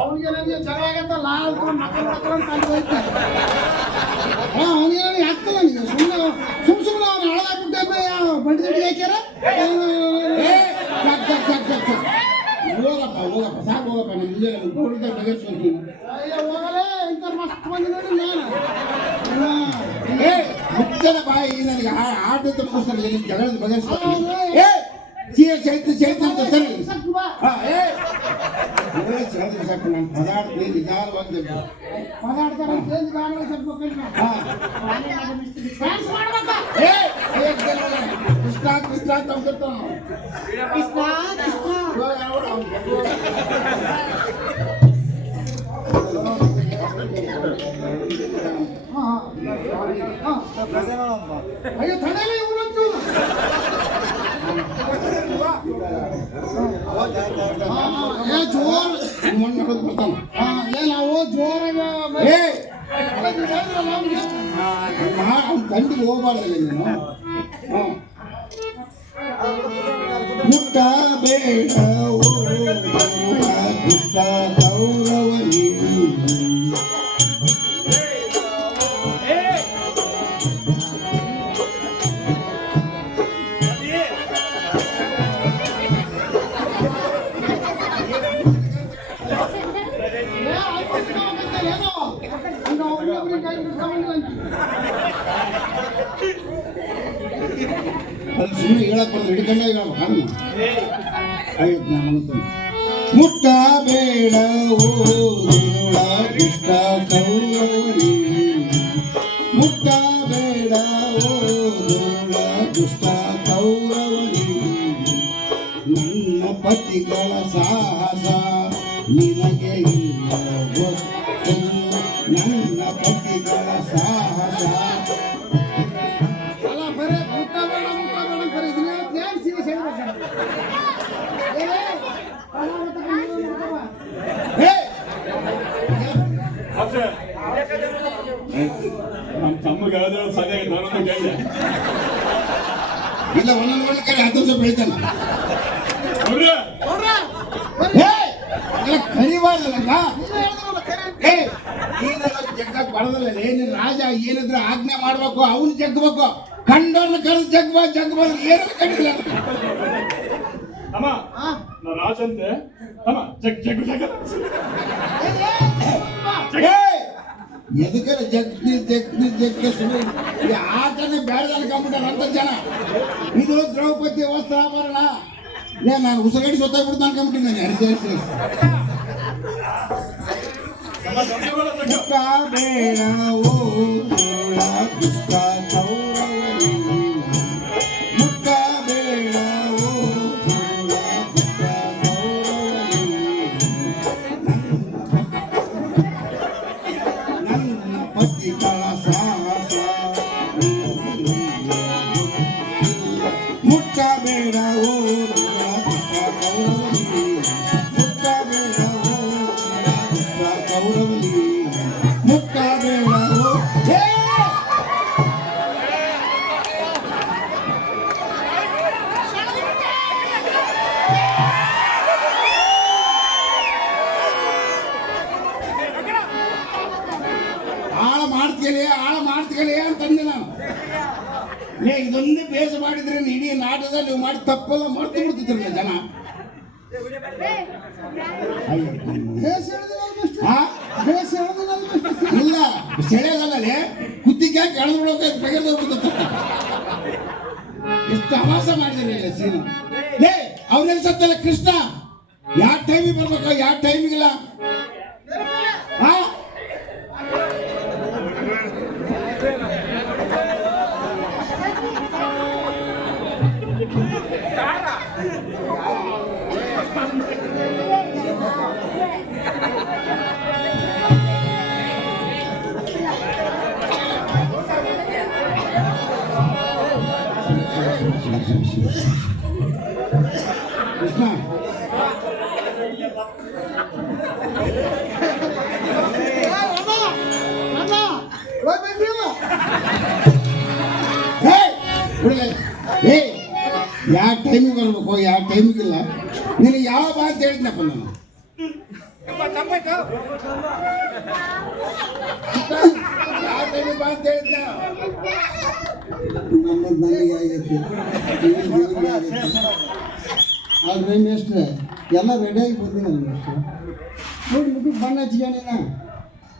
ಅವನಿಗೆ ನನಗೆ ಜಗಳ ಆಗತ್ತಲ್ಲ, ಅವನಿಗೆ ನನಗೆ ಆಗ್ತಲ್ಲ. ನೀವು ಸುಮ್ಮನೆ ಅವ್ನು ಹಳದಾಗ್ಬಿಟ್ಟೆ ಬಂಡಿ ದುಡ್ಡು ಹಾಕ್ಯಾರ. ಹೋಗಪ್ಪ ಸಾಕು ಹೋಗಪ್ಪ. ನಮ್ಮ ಮುಂದೆ ಗೌಡ ಬಗೆಹರಿಸ್ಕೊಂತೀನಿ. ಹೋಗಲೇ ಇಂಥ ಮಸ್ತ್ ಬಂದಿ ನೋಡಿ ನಾನು. ಮುಚ್ಚಲ ಬಾಯಿ ನನಗೆ ಆಟದ ಮುಗಿಸ್ತಾರೆ. ನಿನ್ ಜಗಳದ ಬಗೆಹರಿಸ್ಕೊಂತೀನಿ. ಚೈತ್ರ ಅಂತ ಸರಿ. ಸಾಕು ನಾನು ಪದಾರ್ಥ ನಿಧಾನವಾಗಿ ಮಾತಾಡ್ತಾರೆ ಕೃಷ್ಣ ಕೃಷ್ಣ ಅಂತ ಕೃಷ್ಣ ಕೃಷ್ಣ ಅಯ್ಯೋ ತಡೆಯಲ್ಲ ಇವ್ರಂತೂ. ಏ ಜೋರ್ ಮಣ್ಣು ಹೊಡೆದು ಬರ್ತಾನ. ಏ ನಾವು ಜೋರಾಗ ಏ ಅವ್ನ ಗಂಡಿಗೆ ಹೋಗ್ಬಾರ್ದಲ್ಲ ನೀನು. ಮುಟ್ಟ ಬೇಡ ದುಷ್ಟ ಗೌರವ ನೀನು. ಅದು ಸುಮ್ಮನೆ ಹೇಳಕ್ ಬರೋದು ಹಿಡ್ಕೊಂಡೇ ಹೇಳ್ಬೇಕು. ಆಯ್ತು ನಾನು ಮುಟ್ಟ ಬೇಡ ಓ ದುಷ್ಟ ಕೌರವನಿ. ಮುಟ್ಟ ಬೇಡ ಓ ದುಷ್ಟ ಕೌರವನಿ. ನನ್ನ ಪತಿಗಳ ಸಾಹಸ ನಿನಗೆ ಇಲ್ಲ ಗೊತ್ತಿಲ್ಲ. ನನ್ನ ಪತಿಗಳ ಸಾಹಸ ನಮ್ಮ ತಮ್ಮಗೆ ಯಾವ್ದಾದ್ರು ಸರಿಯಾಗಿ ನಾನೊಂದು ಕೇಳಿದೆ. ಇಲ್ಲ ಒಂದೊಂದು ಕಡೆ 10 ವರ್ಷ ಬೆಳಿತಾನ. ಅವ್ರೆ ಕರಿಬಾರ್ದಲ್ಲ ಜಗ್ಗಕ್ ಬರೋದಲ್ಲ. ಏನಿಲ್ಲ ರಾಜ ಏನಿದ್ರೆ ಆಜ್ಞೆ ಮಾಡ್ಬೇಕು, ಅವನು ಜಗ್ಬೇಕು. ಕಂಡವ್ರನ್ನ ಕರೆದು ಜಗ್ಬಾರ್ದು ಏನು ಕಂಡಿಲ್ಲ. ಅಮ್ಮ ನಾ ರಾಜಂತೆ ಅಮ್ಮ ಜಗ್ ಜಗ್ ಜಗ್ ಎದಕ್ಕೆ ಜಗ್ಗೆ ಸುಮ್ಮನೆ ಆಟನೇ ಬೇಡ ಅನ್ಕೊಂಡ್ಬಿಟ್ಟಾರ ಅಂತ ಜನ. ಇದು ದ್ರೌಪದಿ ವಸ್ತ್ರಾಭರಣ. ನಾನು ಉಸಗಡಿ ಸೊತ್ತಾಗ್ಬಿಡ್ತು ಅನ್ಕೊಂಡ್ಬಿಟ್ಟಿನಿ. ಮುಟ್ಟ ಬೇಡ ಓ ದುಷ್ಟ ಕೌರವನಿ. ಮುಟ್ಟ ಬೇಡ ಓ ದುಷ್ಟ ಕೌರವನಿ. ನನ್ನ ಪತಿಗಳ ಸಾಹಸ ಮುಟ್ಟ ಬೇಡ ಓ ದುಷ್ಟ ಕೌರವನಿ. ಮುಟ್ಟ ಬೇಡ ಓ ದುಷ್ಟ ಕೌರವನಿ. ಮುಟ್ಟ ಬೇಡ ಓ ಆಳ ಮಾಡ್ತೀಗಲೇ ಅಂತಂದೆ ನಾನು. ಇದೊಂದೇ ಬೇಸ ಮಾಡಿದ್ರೆ ಇಡೀ ನಾಟಕದಲ್ಲಿ ನೀವು ಮಾಡಿ ತಪ್ಪೆಲ್ಲ ಮಾಡ್ತು ಬಿಡ್ತಿದ್ರಲ್ಲ ಜನ. ಇಲ್ಲ ಸೆಳೆಯಲ್ಲೇ ಕುತ್ತಿಗೆ ಕೆಳಗೆ ತೆಗೆದು ಎಷ್ಟು ಅವಾಸ ಮಾಡಿದ್ರೆ ಸೀನು. ಅವ್ರಲ್ಲಿ ಸತ್ತಲ್ಲ ಕೃಷ್ಣ. ಯಾವ ಟೈಮಿಗೆ ಬರ್ಬೇಕು, ಯಾವ ಟೈಮಿಗಿಲ್ಲ. ಕೃಷ್ಣ ಯಾವ ಟೈಮಿಗೆ ಬರ್ಬೇಕು, ಯಾವ ಟೈಮಿಗಿಲ್ಲ. ನೀನು ಯಾವ ಮಾತು ಹೇಳಿದ್ನಪ್ಪ ನಾನು. ಯಾವ ಟೈಮಿಗೆ ಬಾ ಅಂತ ಹೇಳಿದ್ನ. ನಮ್ಮದು ನನಗೆ ಆಗೈತಿ, ದೇವ್ರಿಗೆ ಆಗೈತಿ. ಆದ್ರೆ ಮೇಷ್ಟ್ರೆ ಎಲ್ಲ ರೆಡಿಯಾಗಿ ಬಂದಿನ ಮೇಷ್ಟ್ರೆ. ನೋಡಿ ಮುಖಕ್ಕೆ ಬಣ್ಣ ಹಚ್ಕೊಂಡಿನ,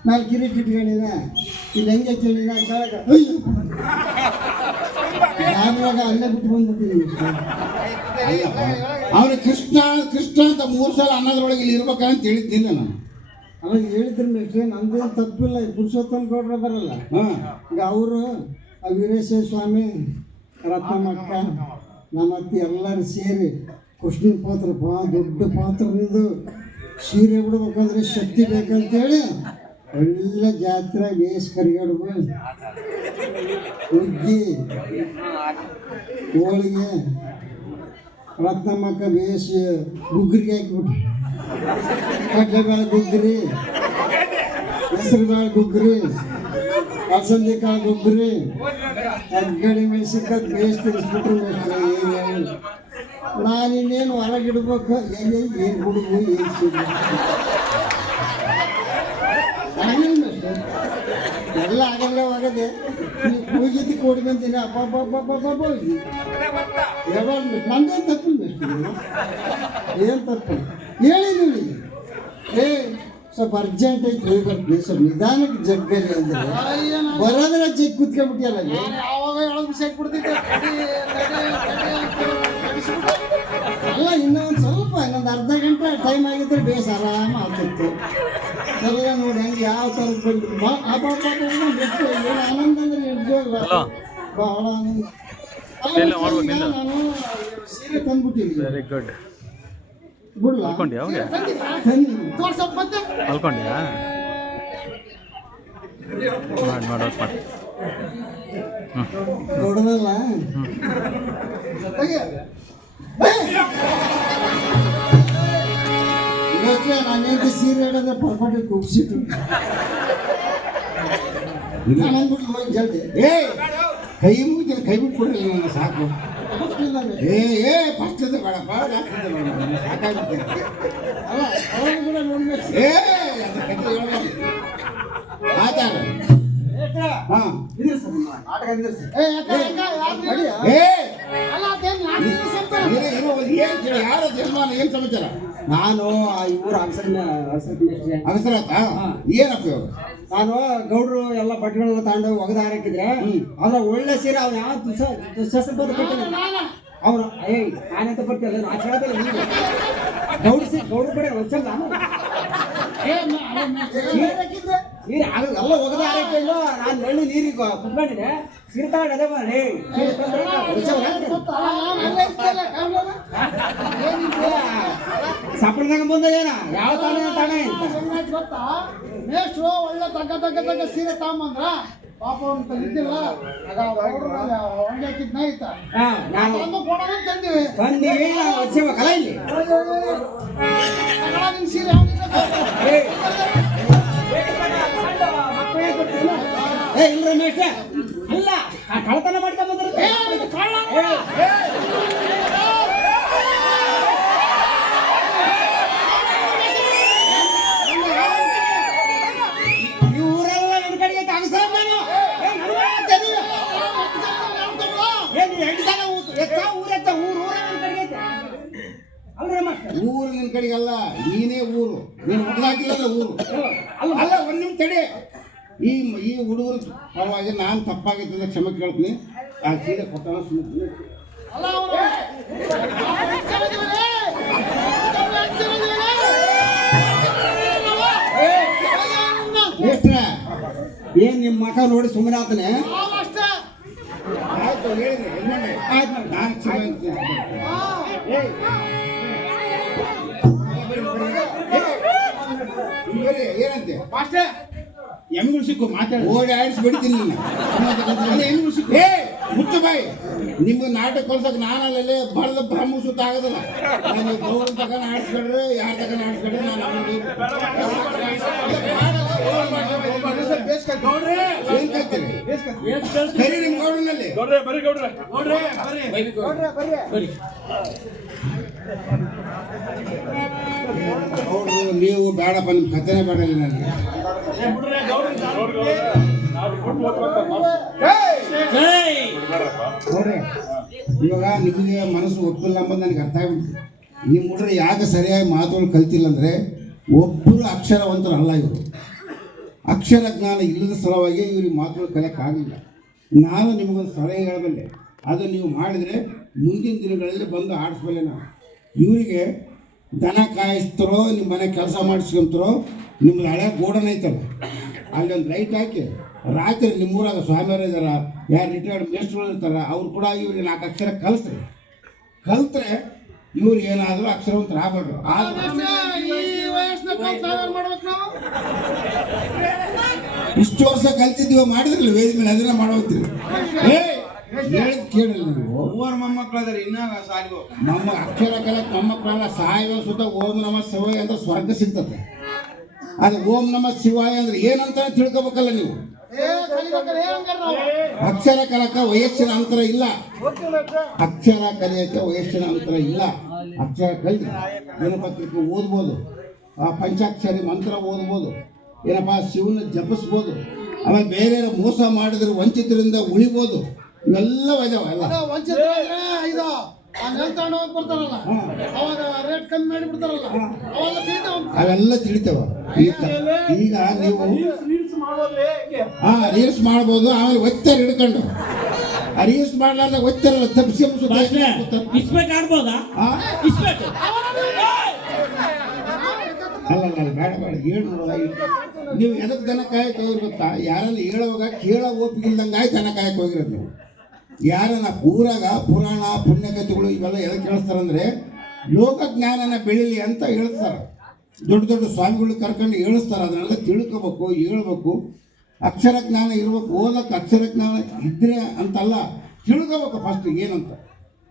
ಮೇಲೆ ಕಿರೀಟ ಇಟ್ಕೊಂಡಿನ, ಇಲ್ಲಿ ಹೆಂಗೆ ಕೇಳಿನ ಕೆಳಗೆ ಅಯ್ಯೋ ಯಾವಾಗ ಅಲ್ಲೇ ಬಿಟ್ಟು ಬಂದ್ಬಿಟ್ಟಿದ್ದೀನಿ ಮೇಷ್ಟ್ರೆ. ಅವನು ಕೃಷ್ಣ ಕೃಷ್ಣ ಅಂತ 3 ಸಲ ಅನ್ನೋದ್ರೊಳಗೆ ಇಲ್ಲಿ ಇರ್ಬೇಕಂತ ಹೇಳಿದ್ದಿಲ್ಲ ನಾನು. ಅವಾಗ ಹೇಳಿದ್ರು ಮೇಷ್ಟ್ರೆ, ನಮ್ದೇನು ತಪ್ಪಿಲ್ಲ. ಪುರುಷೋತ್ತಮ ಗೌಡ್ರು ಅದಾರಲ್ಲ, ಈಗ ಅವರು ವೀರೇಶ್ವರ ಸ್ವಾಮಿ, ರತ್ನಮಕ್ಕ, ನಮ್ಮ ಅತ್ತಿ ಎಲ್ಲರೂ ಸೇರಿ ಕೃಷ್ಣನ ಪಾತ್ರಪ್ಪ ದೊಡ್ಡ ಪಾತ್ರ ನಿಂದು ಸೀರೆ ಬಿಡ್ಬೇಕಂದ್ರೆ ಶಕ್ತಿ ಬೇಕಂತೇಳಿ ಒಳ್ಳೆ ಜಾತ್ರೆ ಬೇಸ್ ಕರಿಗಾಡ್ದು ಹುಗ್ಗಿ ಹೋಳಿಗೆ ರತ್ನಮ್ಮಕ್ಕ ಬೇಸಿ ಗುಗ್ಗರಿಗೆ ಹಾಕ್ಬಿಟ್ಟು ಕಡಲೆಬೇಳೆ ಗುಗ್ಗರಿ ಹೆಸರು ಬೇಳೆ ಗುಗ್ಗರಿ ಅಲಸಂದಿ ಕಾಳು ಗುಗ್ಗರಿ ಅಗ್ಗಡಿ ಮೆಣಸಿನ್ಕಾಯಿ ಬೇಸ್ ತಿನ್ನಿಸ್ಬಿಟ್ರು ನಾನು ಇನ್ನೇನು ಹೊರಗಿಡ್ಬೇಕು ಏನು ಹುಡುಗು ಏನು ಸುಳ್ಳು ಎಲ್ಲ ಆಗಲ್ಲ ಹೋಗದೆ ಹೋಗಿದ್ದು ಕೊಡಿ ಬಂತೀನಿ ಅಪ್ಪ ಯಾವಾಗ ನಂದೇನು ತಪ್ಪಿಲ್ಲ ಏನು ತಪ್ಪು ಹೇಳಿ ನೀವು ಏ ಸ್ವಲ್ಪ ಅರ್ಜೆಂಟ್ ಐತೆ ಹೋಗ್ಬರ್ತೀನಿ ಸ್ವಲ್ಪ ನಿಧಾನಕ್ಕೆ ಜಗ್ಗಲಿ ಅಂದ್ರೆ ಬರೋದ್ರೆ ಜಗ್ ಕುತ್ಕೊಂಡ್ಬಿಟ್ಟಿಯಲ್ಲ ಯಾವಾಗ ಹೇಳೋದು ವಿಷಯ ಕೊಡ್ತಿದ್ದೆ ಅಲ್ಲ ಇನ್ನೊಂದು ಸ್ವಲ್ಪ ಇನ್ನೊಂದು ಅರ್ಧ ಗಂಟೆ ಟೈಮ್ ಆಗಿದ್ರೆ ಬೇಸ್ ಆರಾಮ ಆಗ್ತಿತ್ತು ಎಲ್ಲ ನೋಡಿ ಹಂಗೆ ಯಾವ ಥರದ ಬಂದು ಏನು ಆನಂದ ಅಂದ್ರೆ ನಿಜವಾಗ್ಲ ಬಹಳ ಆನಂದ ನಾನು ಸೀರೆ ತಂದ್ಬಿಟ್ಟಿನಿ ವೆರಿ ಗುಡ್. ಬಿಡ್ಲ ಅಲ್ಕೊಂಡ್ಯಾ ಅವ್ಗೆ? ತೋರ್ಸಪ್ಪ ಮತ್ತೆ ಅಲ್ಕೊಂಡ್ಯಾ? ಮಾಡಿ ಮಾಡಿ. ದೊಡ್ಡದಲ್ಲ ಇವತ್ತೇ ನಾನೇಂತ ಸೀರೆ ಹಿಡಿದ್ರೆ ಪರ್ಪಟ್ಟೆ ಕೂಗ್ಸಿಟ್ಟು ನಾನು ಅಂದ್ಬಿಟ್ಟು ಹೋಗಿ ಜಲ್ದಿ ಏ ಕೈ ಮುಗಿತೀನಿ, ಕೈ ಬಿಟ್ಬಿಡಲ್ಲ ನನ್ನ ಸಾಕು. ಏ ಫಸ್ಟ್ ಬೇಡಪ್ಪ, ಸಾಕಾಗ್ಬಿಡ್ತೀನಿ. ಅಲ್ಲ ಅವಾಗ ಕೂಡ ನೋಡ್ಬೇಕು ಏ ಅದು ಕಥೆ ಹೇಳ್ಬೇಕು. ಆಚಾರ ಹಾಂ ಯಾರ ಜನ್ಮಾನ ಏನ್ ಸಮಾಚಾರ? ನಾನು ಇವ್ರು ಅಗಸರಾತ ಏನಪ್ಪ ಇವಾಗ? ನಾನು ಗೌಡ್ರು ಎಲ್ಲ ಬಟ್ಟೆಗಳೆಲ್ಲ ತಗೊಂಡು ಒಗದ ಹಾಕಿದ್ರೆ ಅದ್ರ ಒಳ್ಳೆ ಸೀರೆ ಅವ್ನು ಯಾವ ದುಶ್ಯಾಸನ ಬಂದು ಅವನು ನಾನಂತ ಬರ್ತಿಲ್ಲ ನಾ ಕೇಳ್ತಾರೆ ಗೌಡ್ರು ಕಡೆ వచ్చాను ನಾನು ನೀರು ಎಲ್ಲ ಒಗದ ಹಾಕಿಲ್ಲ ನಾನು ಒಳ್ಳೆ ನೀರಿಗೆ ಕುತ್ಕೊಂಡಿದ್ದೆ ಸೀರೆ ತಗೊಂಡು ಅದೇ ಮಾಡಿ ಸಪ್ಪಳದಾಗ ಬಂದ ಏನ ಯಾವ ತಾಣ ಗೊತ್ತಾ ಮೇಷ್ಟ್ರು ಒಳ್ಳೆ ತಗ್ಗ ಸೀರೆ ತಗೊಂಬಂದ್ರ ಪಾಪ ಅವ್ನು ಇದ್ದಿಲ್ಲ ಒಣಗಿ ಹಾಕಿದ್ನ ಆಯ್ತಾ ನಾನು ಕೊಡೋಣ ತಂದಿವಿ ಬಂದಿವಿ ಕಲ ಇಲ್ಲಿ ನಿನ್ ಸೀರೆ ಏ ಇಲ್ಲ ರಮೇಶ ಅಲ್ಲ ಕಳತನ ಮಾಡ್ಕೊಂಡ್ ಬಂದಿರುತ್ತೆ ಈ ಊರೆಲ್ಲ ನನ್ನ ಕಡೆಗೆ ತಾಗಿಸ್ತಾರ ನಾನು ಊರು ನಿನ್ ಕಡೆಗಲ್ಲ, ನೀನೇ ಊರು. ನೀನು ಹುಡುಗಾಕಿಲ್ಲ ಊರು ಅಲ್ಲ. ಒಂದ್ ನಿಮಿಷ ತಡೆ. ಈ ಹುಡುಗರು ಪರವಾಗಿ ನಾನು ತಪ್ಪಾಗಿದ್ದ ಕ್ಷಮೆ ಕೇಳ್ತೀನಿ. ಆ ಸೀರೆ ಕೊಟ್ಟಾನ ಸುಮ್ಮನೆ ಏನ್ ನಿಮ್ಮ ಮಕ ನೋಡಿ ಸುಮ್ಮನೆ ಆತನೆ. ಆಯ್ತು ಹೇಳಿದ್ರಿ ಆಯ್ತು ನಾನು ಕ್ಷಮೆ ಏನಂತೆ ಪಾಸ್ಟೇ ಎಮ್ಗಳು ಸಿಕ್ಕು ಮಾತಾಡಿ ಓಡಿ ಆಡಿಸಿ ಬಿಡ್ತೀನಿ ಎಮ್ಗಳು ಸಿಕ್ಕು. ಏ ಮುಚ್ಚ ಬಾಯಿ, ನಿಮ್ಗೆ ನಾಟಕ ಕಲ್ಸಕ್ ನಾನಲ್ಲೇ ಬಳ್ದ ಬ್ರಹ್ಮ ಸುತ್ತ ಆಗೋದಿಲ್ಲ. ನಾನು ಗೌರವ ತಗೊಂಡು ಆಡಿಸ್ಕೊಂಡ್ರೆ ಯಾರ ತಗೊಂಡು ಆಡಿಸ್ಕೊಂಡ್ರೆ ನಾನು ಏನ್ ಕಲ್ತೀರಿ ಸರಿ ನಿಮ್ ಗೌಡನಲ್ಲಿ ಗೌಡ್ರು ನೀವು ಬೇಡಪ್ಪ, ನಿಮ್ ಕಥೆನೇ ಬೇಡಲ್ಲ ನನಗೆ. ನೋಡ್ರಿ ಇವಾಗ ನಿಮಗೆ ಮನಸ್ಸು ಒಪ್ಪಿಲ್ಲ ಅಂಬದು ನನಗೆ ಅರ್ಥ ಆಗ್ಬಿಟ್ಟು. ನಿಮ್ಮ ಹುಡುಗರು ಯಾಕೆ ಸರಿಯಾಗಿ ಮಾತುಗಳು ಕಲ್ತಿಲ್ಲ ಅಂದರೆ ಒಬ್ಬರು ಅಕ್ಷರವಂತರಲ್ಲ ಇವರು. ಅಕ್ಷರ ಜ್ಞಾನ ಇಲ್ಲದ ಸಲುವಾಗಿ ಇವ್ರಿಗೆ ಮಾತುಗಳು ಕಲಿಯೋಕ್ಕಾಗಲಿಲ್ಲ. ನಾನು ನಿಮಗೊಂದು ಸಲಹೆ ಹೇಳಬಲ್ಲೆ, ಅದು ನೀವು ಮಾಡಿದರೆ ಮುಂದಿನ ದಿನಗಳಲ್ಲಿ ಬಂದು ಆಡಿಸ್ಬಲ್ಲೆ. ನಾನು ಇವರಿಗೆ ದನ ಕಾಯಿಸ್ತಾರೋ ನಿಮ್ಮ ಮನೆ ಕೆಲಸ ಮಾಡಿಸ್ಕೊಂತಾರೋ, ನಿಮ್ಮದು ಹಳೆ ಗೋಡನ್ ಐತಲ್ಲ ಅಲ್ಲಿ ಒಂದು ಲೈಟ್ ಹಾಕಿ ರಾತ್ರಿ ನಿಮ್ಮೂರಾಗ ಸ್ವಾಮಿಯವರು ಇದ್ದಾರ, ಯಾರು ರಿಟೈರ್ಡ್ ಮೇಸ್ಟ್ರುಗಳು ಇರ್ತಾರೆ, ಅವ್ರು ಕೂಡ ಇವ್ರಿಗೆ 4 ಅಕ್ಷರ ಕಲ್ತ್ರೆ ಇವ್ರು ಏನಾದರೂ ಅಕ್ಷರವಂತರು ಆಗ್ಬಾರ್ದು. ಈ ವಯಸ್ಸಿನ ಮಾಡ್ಬೇಕು ನಾವು ಇಷ್ಟು ವರ್ಷ ಕಲ್ತಿದ್ದೀವ ಮಾಡಿದ್ರಲ್ಲ ವೇದ ಮೇಲೆ ಅದನ್ನ ಮಾಡೋತ್ತೀರಿ ಹೇಳಿದ್ ಕೇಳಿಲ್ಲ ನೀವು ಮೂವರು ಮೊಮ್ಮಕ್ಕಳದಾರ ಇನ್ನಾಗ ಸಾಲಿಗೋ ನಮ್ಮ ಅಕ್ಷರ ಕಲಕ್ ಮೊಮ್ಮಕ್ಕಳೆಲ್ಲ ಸಾಯುವ ಸುತ್ತ ಓಂ ನಮ ಶಿವಾಯ ಅಂತ ಸ್ವರ್ಗ ಸಿಗ್ತದೆ ಅದು ಓಂ ನಮ ಶಿವಾಯ ಅಂದ್ರೆ ಏನಂತ ತಿಳ್ಕೊಬೇಕಲ್ಲ ನೀವು ಅಕ್ಷರ ಕಲಕ ವಯಸ್ಸಿನ ಅಂತರ ಇಲ್ಲ ಅಕ್ಷರ ಕಲಿಯಕ್ಕೆ ವಯಸ್ಸಿನ ಅಂತರ ಇಲ್ಲ ಅಕ್ಷರ ಕಲಿತು ದಿನಪತ್ರಿಕೆ ಓದ್ಬೋದು ಆ ಪಂಚಾಕ್ಷರಿ ಮಂತ್ರ ಓದ್ಬೋದು ಏನಪ್ಪ ಶಿವನ ಜಪಿಸ್ಬೋದು ಆಮೇಲೆ ಬೇರೆ ಮೋಸ ಮಾಡಿದ್ರೆ ವಂಚಿತರಿಂದ ಉಳಿಬೋದು ಇವೆಲ್ಲ ಇದಾವ ಎಲ್ಲ ವಂಚಿತ ಇದು ತಗೊಂಡು ಹೋಗಿ ಬರ್ತಾರಲ್ಲ ಅವಾಗ ರೇಟ್ ಕಮ್ಮಿ ಮಾಡಿ ಬಿಡ್ತಾರಲ್ಲ ಅವೆಲ್ಲ ತಿಳಿತಾವ ಅವೆಲ್ಲ ತಿಳಿತಾವ ಈಗ ನೀವು ರೀಲ್ಸ್ ಮಾಡ್ಬೋದು ಆಮೇಲೆ ಒತ್ತಾರ ಹಿಡ್ಕೊಂಡು ಆ ರೀಲ್ಸ್ ಮಾಡ್ಲಾರ್ದ ಒತ್ತಾರಲ್ಲ ತಪ್ಪಿಸಿ ಇಸ್ಪೆಟ್ ಆಡ್ಬೋದಾ ಇಸ್ಪೆಟ್ ಅಲ್ಲ ಬೇಡ ಬೇಡ ಹೇಳಿ ನೀವು ಎದಕ್ಕೆ ದನ ಕಾಯಕ್ಕೆ ಹೋಗಿರ್ ಗೊತ್ತಾ ಯಾರನ್ನ ಹೇಳುವಾಗ ಕೇಳೋ ಓಪಿಗಿಲ್ದಂಗೆ ದನ ಕಾಯಕ್ಕೆ ಹೋಗಿರೋದು ನೀವು ಯಾರನ್ನ ಊರಾಗ ಪುರಾಣ ಪುಣ್ಯಕಥೆಗಳು ಇವೆಲ್ಲ ಎದಕ್ಕೆ ಹೇಳ್ತಾರಂದ್ರೆ ಲೋಕಜ್ಞಾನನ ಬೆಳೀಲಿ ಅಂತ ಹೇಳ್ತಾರೆ ದೊಡ್ಡ ದೊಡ್ಡ ಸ್ವಾಮಿಗಳು ಕರ್ಕೊಂಡು ಹೇಳಿಸ್ತಾರೆ ಅದನ್ನೆಲ್ಲ ತಿಳ್ಕೊಬೇಕು ಹೇಳ್ಬೇಕು ಅಕ್ಷರ ಜ್ಞಾನ ಇರ್ಬೇಕು ಓದಕ್ಕೆ ಅಕ್ಷರ ಜ್ಞಾನ ಇದ್ರೆ ಅಂತಲ್ಲ ತಿಳ್ಕೋಬೇಕು ಫಸ್ಟ್ ಏನಂತ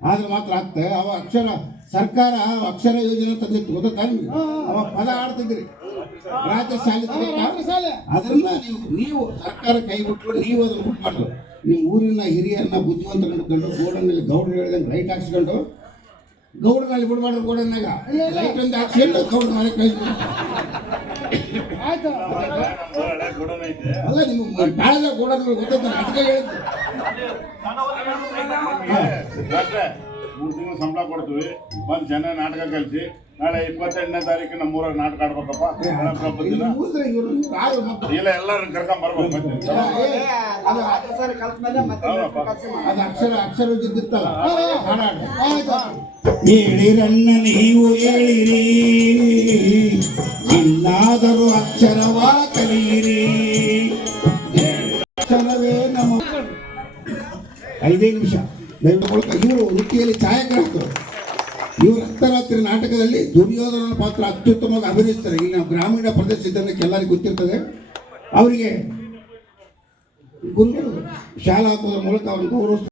ಆದ್ರೆ ಮಾತ್ರ ಆಗ್ತದೆ ಅವ ಅಕ್ಷರ ಸರ್ಕಾರ ಅಕ್ಷರ ಯೋಜನೆ ತಂದಿತ್ತು ಗೊತ್ತಾ ನಿಮ್ಗೆ ಅವ ಪದ ಆಡ್ತಿದ್ರಿ ರಾಜ್ಯ ಶಾಲೆ ಅದನ್ನ ನೀವು ಸರ್ಕಾರ ಕೈ ಬಿಟ್ಟು ನೀವು ಅದನ್ನು ಬಿಟ್ಬಾರ್ದು ನಿಮ್ಮ ಊರಿನ ಹಿರಿಯರನ್ನ ಬುದ್ಧಿವಂತ ಕಂಡುಕೊಂಡು ಗೋಡನಲ್ಲಿ ಗೌಡರು ಹೇಳಿದಂಗೆ ಲೈಟ್ ಹಾಕ್ಸ್ಕೊಂಡು ಗೌಡನಲ್ಲಿ ಬಿಡ್ಬಾರ್ದು ಗೋಡನ್ನಾಗ ಲೈಟ್ ಒಂದು ಹಾಕ್ಸ್ಕೊಂಡು ಗೌಡ್ರ ಮನೆ ಕಳಿಸ್ಬಿಟ್ಟು ಅಲ್ಲ ನಿಮ್ಗೆ ಕಾಳದ ಗೋಡನಲ್ಲಿ ಗೊತ್ತಾಗ್ತಾನೆ ಅದಕ್ಕೆ ಹೇಳಿದ್ದು 3 ತಿಂಗಳು ಸಂಬಳ ಕೊಡ್ತೀವಿ ಬಂದು ಜನ ನಾಟಕ ಕಲಿಸಿ ನಾಳೆ 28ನೇ ತಾರೀಕು ನಮ್ಮೂರಾಗ ನಾಟಕ ಆಡ್ಬೇಕಪ್ಪ ಇಲ್ಲ ಎಲ್ಲರೂ ಕರ್ಕೊಂಡ್ ಬರ್ಬೇಕು ಅದು ಅಕ್ಷರ ಇದ್ದಿತ್ತಲ್ಲ ಹೇಳಿರನ್ನ ನೀವು ಹೇಳಿರಿ ಇನ್ನಾದರೂ ಅಕ್ಷರವ ಕಲಿಯಿರಿ ಅಕ್ಷರವೇ ನಮ್ಮ 5 ನಿಮಿಷ ಮೂಲಕ ಇವರು ವೃತ್ತಿಯಲ್ಲಿ ಛಾಯಾಗ್ರಾಹಕರು ಇವರು ಅರ್ಧರಾತ್ರಿ ನಾಟಕದಲ್ಲಿ ದುರ್ಯೋಧನನ ಪಾತ್ರ ಅತ್ಯುತ್ತಮವಾಗಿ ಅಭಿನಯಿಸ್ತಾರೆ ಇಲ್ಲಿ ನಾವು ಗ್ರಾಮೀಣ ಪ್ರದೇಶದಿಂದ ಎಲ್ಲರಿಗೂ ಗೊತ್ತಿರ್ತದೆ ಅವರಿಗೆ ಗುರುಗಳು ಶಾಲಾ ಹಾಕೋದ್ರ ಮೂಲಕ ಅವ್ರನ್ನ ಗೌರವ